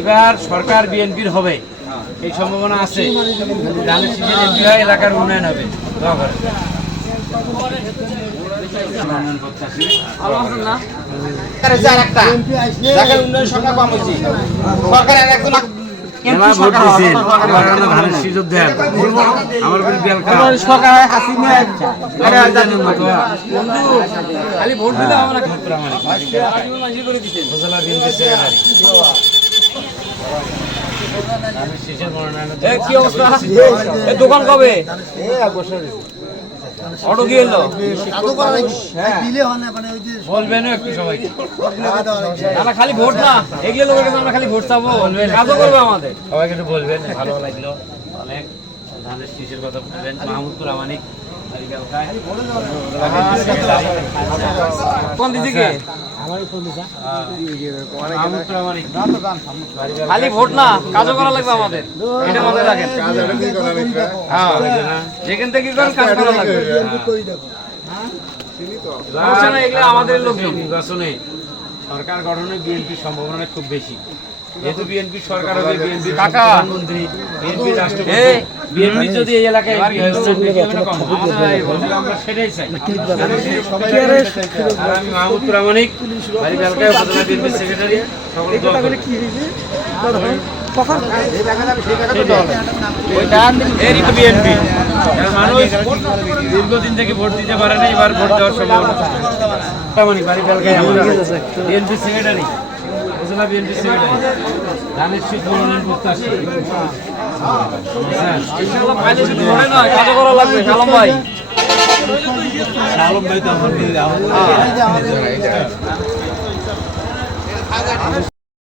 এবার সরকার বিএনপির হবে এই সম্ভাবনা আছে। ধানের শীষের এমপি হয়, এলাকার উন্নয়ন হবে। দোয়া করেন। কি অবস্থা? দোকান কবে অটো কি এলো? বলবেন একটু সবাইকে, আমরা খালি ভোট না, এগিয়ে লোকের কাছে আমরা খালি ভোট চাবো, কাজও করবে আমাদের। সবাইকে একটু বলবেন। ভালো লাগলো অনেক। ধানের শীষের কথা বলবেন। মাহমুদ প্রামাণিক কোন দিকে? খালি ভোট না, কাজও করা লাগবে আমাদের, এটা মাথায় রাখেন। যেখান থেকে করেন কাজ করা লাগবে। এগুলো আমাদের লোকজন। নির্বাচনে সরকার গঠনে বিএনপির সম্ভাবনা খুব বেশি। যেহেতু বিএনপি সরকার হবে, বিএনপি প্রধানমন্ত্রী, বিএনপি রাষ্ট্রপতি, বিএনপি যদি এই এলাকায় এমপি হয়, আমরা সেটাই চাই। আর আমি মাহমুদ প্রামাণিক, বাড়ি বেলকায়, উপজেলা বিএনপির সেক্রেটারি। সকলে দোয়া করি। মানুষ দীর্ঘদিন থেকে ভোট দিতে পারে না, এবার ভোট দেওয়ার সম্ভাবনা। প্রামাণিক, বাড়ি বেলকায়, বিএনপির সেক্রেটারি, উপজেলা বিএনপির সেক্রেটারি। ধানের শীষ মনোনয়ন প্রত্যাশী। কাজও করা লাগবে। কালাম ভাই, তো আমার